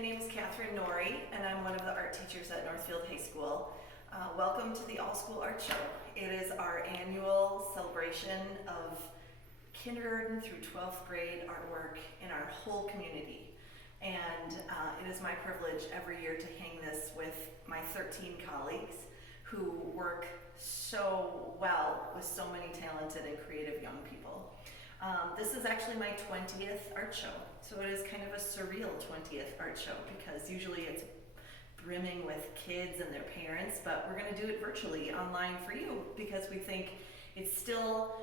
My name is Katherine Norrie, and I'm one of the art teachers at Northfield High School. Welcome to the All-School Art Show. It is our annual celebration of kindergarten through 12th grade artwork in our whole community. And it is my privilege every year to hang this with my 13 colleagues who work so well with so many talented and creative young people. This is actually my 20th art show, so it is kind of a surreal 20th art show because usually it's brimming with kids and their parents, but we're going to do it virtually online for you because we think it's still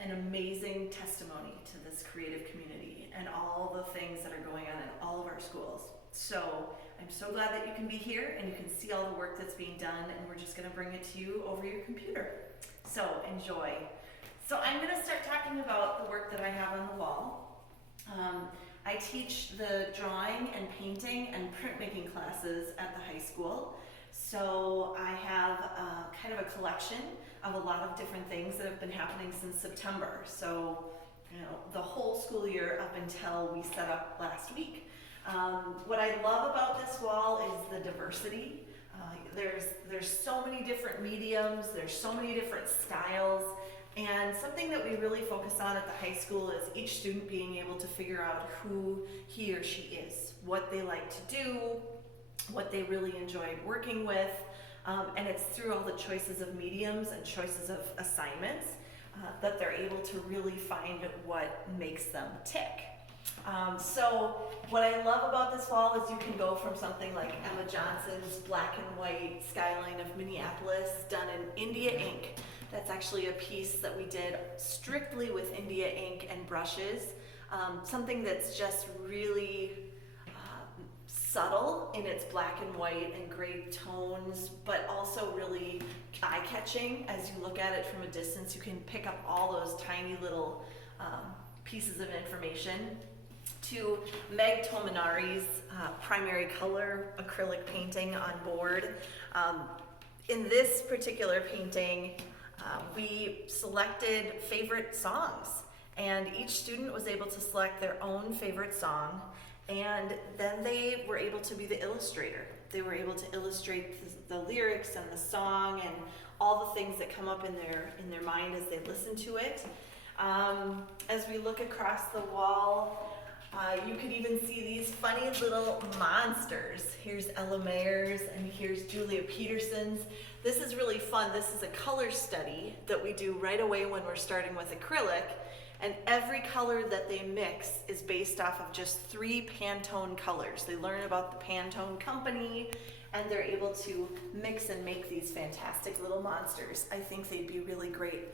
an amazing testimony to this creative community and all the things that are going on in all of our schools. So I'm so glad that you can be here and you can see all the work that's being done, and we're just going to bring it to you over your computer. So enjoy. So I'm going to start talking about the work that I have on the wall. I teach the drawing and painting and printmaking classes at the high school. So I have kind of a collection of a lot of different things that have been happening since September. So, the whole school year up until we set up last week. What I love about this wall is the diversity. There's so many different mediums, there's so many different styles. And something that we really focus on at the high school is each student being able to figure out who he or she is, what they like to do, what they really enjoy working with, and it's through all the choices of mediums and choices of assignments that they're able to really find what makes them tick. So what I love about this wall is you can go from something like Emma Johnson's black and white skyline of Minneapolis done in India ink. That's actually a piece that we did strictly with India ink and brushes. Something that's just really subtle in its black and white and gray tones, but also really eye-catching. As you look at it from a distance, you can pick up all those tiny little pieces of information. To Meg Tominari's primary color acrylic painting on board. In this particular painting, we selected favorite songs, and each student was able to select their own favorite song, and then they were able to be the illustrator. They were able to illustrate the lyrics and the song and all the things that come up in their mind as they listen to it. As we look across the wall, you could even see these funny little monsters. Here's Ella Mayers and here's Julia Peterson's. This is really fun. This is a color study that we do right away when we're starting with acrylic, and every color that they mix is based off of just 3 Pantone colors. They learn about the Pantone company and they're able to mix and make these fantastic little monsters. I think they'd be really great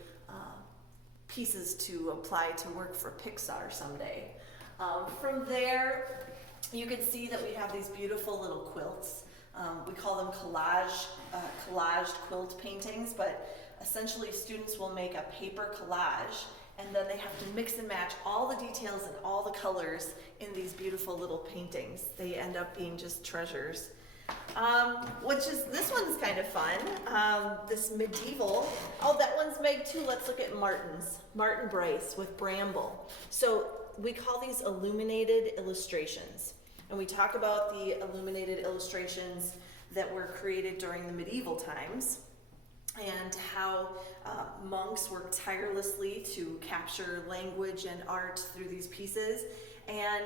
pieces to apply to work for Pixar someday. From there, you can see that we have these beautiful little quilts. We call them collaged quilt paintings, but essentially students will make a paper collage, and then they have to mix and match all the details and all the colors in these beautiful little paintings. They end up being just treasures. This one's kind of fun. This medieval, that one's Meg too. Let's look at Martin Bryce with Bramble. So we call these illuminated illustrations. And we talk about the illuminated illustrations that were created during the medieval times and how monks worked tirelessly to capture language and art through these pieces. And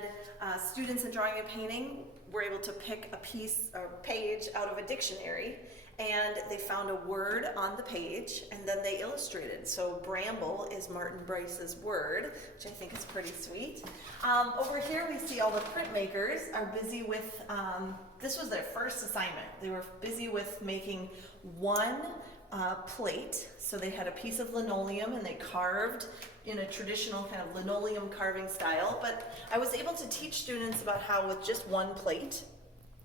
students in drawing and painting were able to pick a page out of a dictionary, and they found a word on the page and then they illustrated. So Bramble is Martin Bryce's word, which I think is pretty sweet. Over here we see all the printmakers are busy with, this was their first assignment. They were busy with making one plate. So they had a piece of linoleum and they carved in a traditional kind of linoleum carving style. But I was able to teach students about how with just one plate,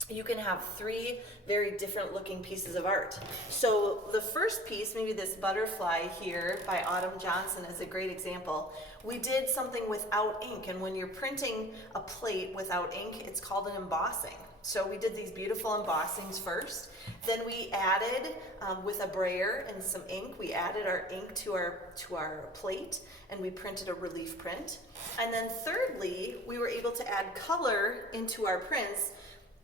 you can have 3 very different looking pieces of art. So the first piece, maybe this butterfly here by Autumn Johnson, is a great example. We did something without ink, and when you're printing a plate without ink, it's called an embossing. So we did these beautiful embossings first. Then we added, with a brayer and some ink, we added our ink to our plate, and we printed a relief print. And then thirdly, we were able to add color into our prints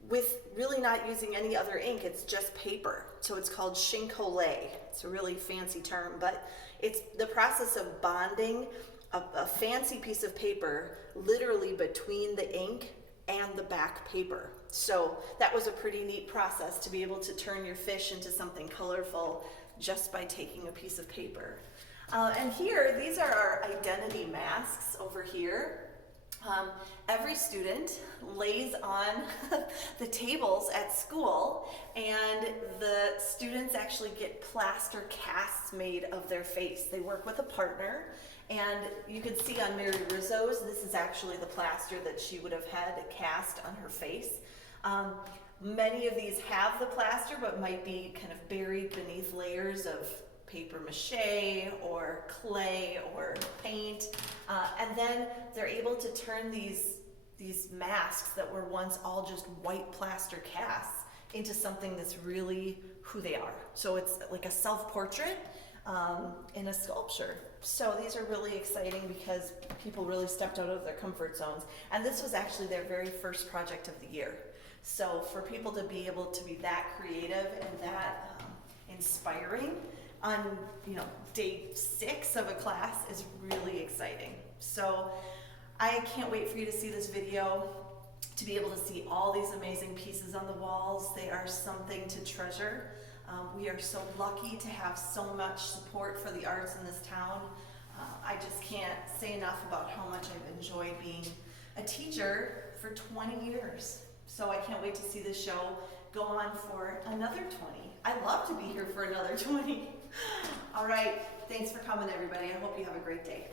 with really not using any other ink. It's just paper. So it's called chincolet. It's a really fancy term, but it's the process of bonding a fancy piece of paper literally between the ink and the back paper. So that was a pretty neat process to be able to turn your fish into something colorful just by taking a piece of paper. And here, these are our identity masks over here. Every student lays on the tables at school, and the students actually get plaster casts made of their face. They work with a partner, and you can see on Mary Rizzo's, this is actually the plaster that she would have had cast on her face. Many of these have the plaster, but might be kind of buried beneath layers of paper mache or clay or paint, and then they're able to turn these masks that were once all just white plaster casts into something that's really who they are. So it's like a self-portrait in a sculpture. So these are really exciting because people really stepped out of their comfort zones, and this was actually their very first project of the year. So for people to be able to be that creative and that inspiring on day 6 of a class is really exciting. So I can't wait for you to see this video, to be able to see all these amazing pieces on the walls. They are something to treasure. We are so lucky to have so much support for the arts in this town. I just can't say enough about how much I've enjoyed being a teacher for 20 years. So I can't wait to see this show go on for another 20. I'd love to be here for another 20. All right, thanks for coming, everybody. I hope you have a great day.